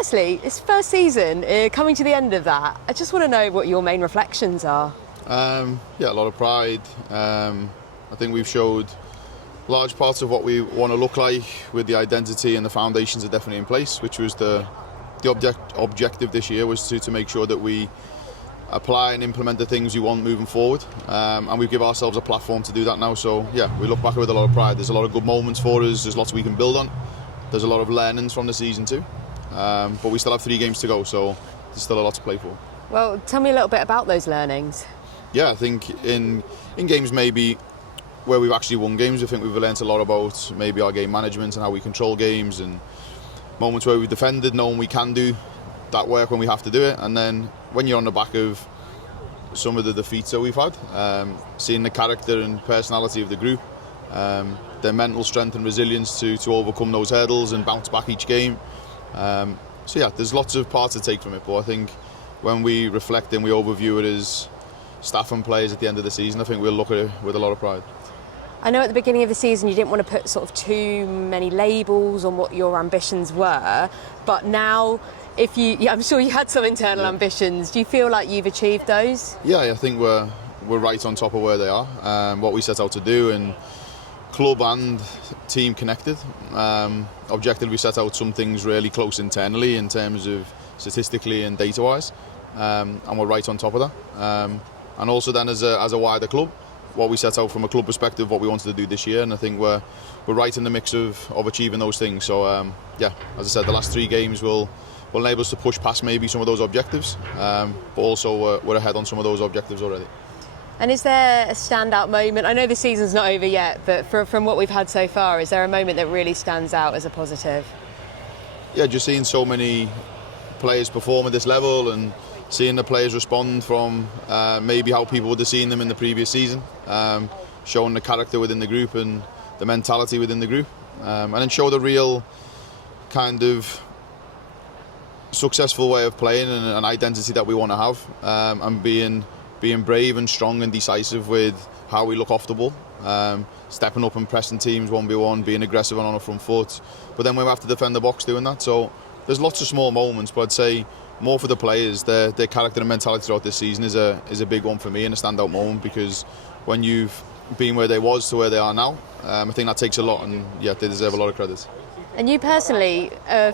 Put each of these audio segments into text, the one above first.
firstly, it's first season, coming to the end of that. I just want to know what your main reflections are. A lot of pride. I think we've showed large parts of what we want to look like with the identity, and the foundations are definitely in place, which was the objective this year, was to make sure that we apply and implement the things we want moving forward, and we give ourselves a platform to do that now. So yeah, we look back with a lot of pride. There's a lot of good moments for us, there's lots we can build on, there's a lot of learnings from the season too, but we still have 3 games to go, so there's still a lot to play for. Well, tell me a little bit about those learnings. Yeah, I think in games maybe where we've actually won games, I think we've learnt a lot about maybe our game management and how we control games, and moments where we've defended, knowing we can do that work when we have to do it. And then when you're on the back of some of the defeats that we've had, seeing the character and personality of the group, their mental strength and resilience to overcome those hurdles and bounce back each game. So yeah, there's lots of parts to take from it, but I think when we reflect and we overview it as staff and players at the end of the season, I think we'll look at it with a lot of pride. I know at the beginning of the season you didn't want to put sort of too many labels on what your ambitions were, but now I'm sure you had some internal ambitions. Do you feel like you've achieved those? Yeah, I think we're right on top of where they are, what we set out to do, and club and team connected. Objectively, we set out some things really close internally in terms of statistically and data-wise, and we're right on top of that. And also then as a wider club, what we set out from a club perspective, what we wanted to do this year, and I think we're right in the mix of achieving those things. So as I said, the last 3 games will enable us to push past maybe some of those objectives, but also we're ahead on some of those objectives already. And is there a standout moment? I know the season's not over yet, but from what we've had so far, is there a moment that really stands out as a positive? Yeah, just seeing so many players perform at this level, and seeing the players respond from maybe how people would have seen them in the previous season, showing the character within the group and the mentality within the group, and then show the real kind of successful way of playing and an identity that we want to have, and being brave and strong and decisive with how we look off the ball, stepping up and pressing teams 1v1, being aggressive and on the front foot, but then we have to defend the box doing that. So there's lots of small moments, but I'd say more for the players, their character and mentality throughout this season is a big one for me, and a standout moment, because when you've been where they was to where they are now, I think that takes a lot, and yeah, they deserve a lot of credit. And you personally,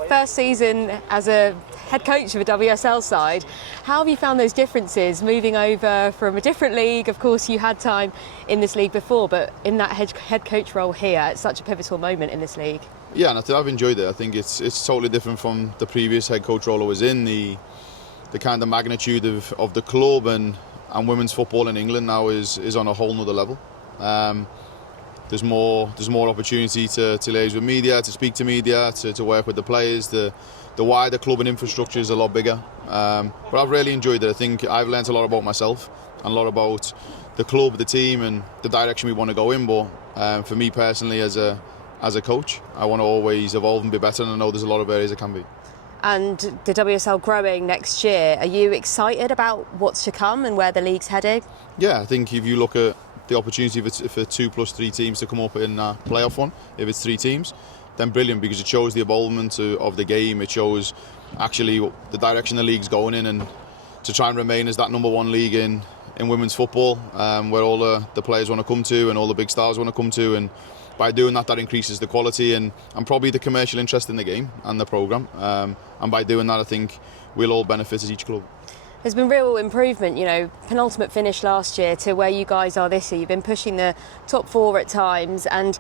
first season as a head coach of a WSL side, how have you found those differences moving over from a different league? Of course, you had time in this league before, but in that head coach role here, it's such a pivotal moment in this league. Yeah, and I've enjoyed it. I think it's totally different from the previous head coach role I was in. The kind of magnitude of the club and women's football in England now is on a whole nother level. There's more opportunity to liaise with media, to speak to media, to work with the players. The wider club and infrastructure is a lot bigger. But I've really enjoyed it. I think I've learnt a lot about myself and a lot about the club, the team, and the direction we want to go in. But for me personally, as a coach, I want to always evolve and be better, and I know there's a lot of areas I can be. And the WSL growing next year, are you excited about what's to come and where the league's headed? Yeah, I think if you look at the opportunity for 2 plus 3 teams to come up in a playoff one, if it's 3 teams, then brilliant, because it shows the evolvement of the game. It shows actually the direction the league's going in, and to try and remain as that number 1 league in women's football, where all the players want to come to and all the big stars want to come to, and by doing that increases the quality and probably the commercial interest in the game and the programme, and by doing that I think we'll all benefit as each club. There's been real improvement, penultimate finish last year to where you guys are this year. You've been pushing the top 4 at times, and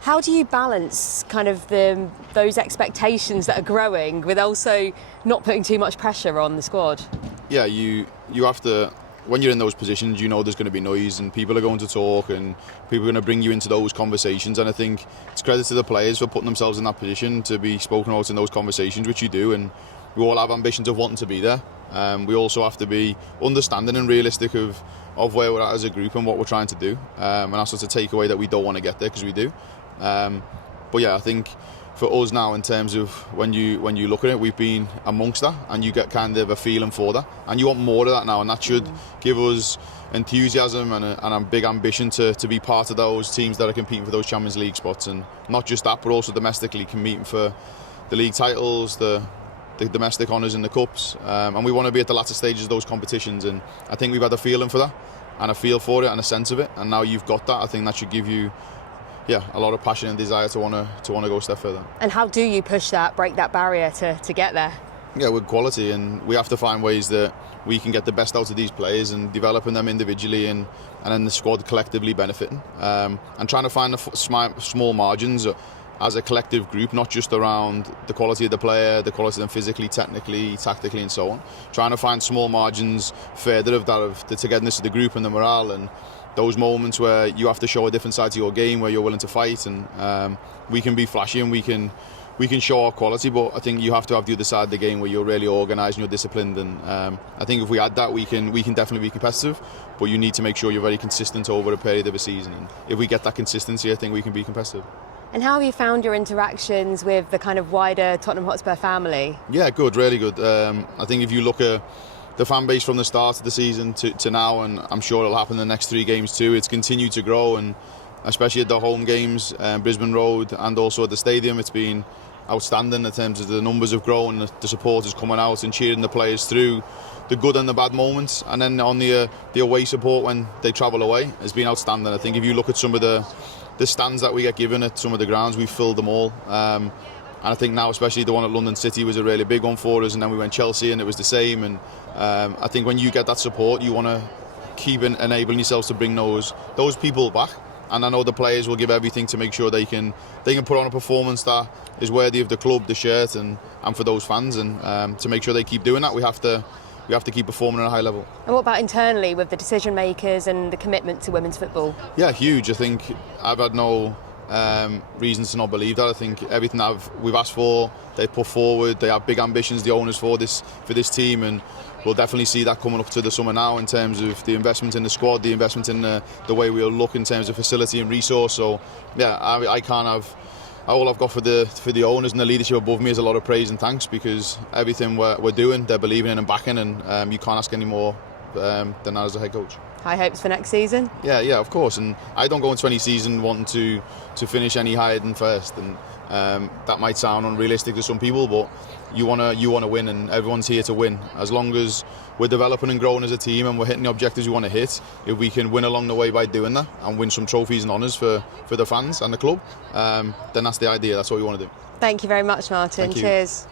how do you balance kind of those expectations that are growing with also not putting too much pressure on the squad? Yeah, you have to, when you're in those positions, there's going to be noise and people are going to talk and people are going to bring you into those conversations, and I think it's credit to the players for putting themselves in that position to be spoken about in those conversations, which you do, and we all have ambitions of wanting to be there. We also have to be understanding and realistic of where we're at as a group and what we're trying to do, and that's not a takeaway that we don't want to get there, because we do. But yeah, I think for us now, in terms of when you look at it, we've been amongst that, and you get kind of a feeling for that, and you want more of that now, and that should give us enthusiasm and a big ambition to be part of those teams that are competing for those Champions League spots, and not just that, but also domestically competing for the league titles, the the domestic honours and the cups, and we want to be at the latter stages of those competitions. And I think we've had a feeling for that, and a feel for it, and a sense of it. And now you've got that. I think that should give you, a lot of passion and desire to want to go a step further. And how do you push that, break that barrier to get there? Yeah, with quality, and we have to find ways that we can get the best out of these players and developing them individually, and then the squad collectively benefiting, and trying to find the small margins as a collective group, not just around the quality of the player, the quality of them physically, technically, tactically and so on. Trying to find small margins further of the togetherness of the group and the morale, and those moments where you have to show a different side to your game, where you're willing to fight, and we can be flashy and we can show our quality, but I think you have to have the other side of the game where you're really organised and you're disciplined. And I think if we add that, we can definitely be competitive, but you need to make sure you're very consistent over a period of a season. And if we get that consistency, I think we can be competitive. And how have you found your interactions with the kind of wider Tottenham Hotspur family? Yeah, good, really good. I think if you look at the fan base from the start of the season to now, and I'm sure it'll happen in the next 3 games too, it's continued to grow, and especially at the home games, Brisbane Road, and also at the stadium, it's been outstanding in terms of the numbers have grown, the supporters coming out and cheering the players through the good and the bad moments, and then on the away support when they travel away has been outstanding. I think if you look at some of the stands that we get given at some of the grounds, we've filled them all, and I think now especially the one at London City was a really big one for us, and then we went Chelsea and it was the same. And I think when you get that support, you want to keep enabling yourselves to bring those people back. And I know the players will give everything to make sure they can put on a performance that is worthy of the club, the shirt, and for those fans. And to make sure they keep doing that, we have to keep performing at a high level. And what about internally with the decision makers and the commitment to women's football? Yeah, huge. I think I've had no reasons to not believe that. I think everything we've asked for, they've put forward. They have big ambitions, the owners, for this team, and we'll definitely see that coming up to the summer now in terms of the investment in the squad, the investment in the way we'll look in terms of facility and resource. So yeah, I can't have. All I've got for the owners and the leadership above me is a lot of praise and thanks, because everything we're doing, they're believing in and backing, and you can't ask any more than that as a head coach. High hopes for next season? Yeah, of course. And I don't go into any season wanting to finish any higher than first, and that might sound unrealistic to some people, but you want to win, and everyone's here to win. As long as we're developing and growing as a team and we're hitting the objectives we want to hit, if we can win along the way by doing that and win some trophies and honours for the fans and the club, then that's the idea. That's what we want to do. Thank you very much, Martin. Thank you. Cheers.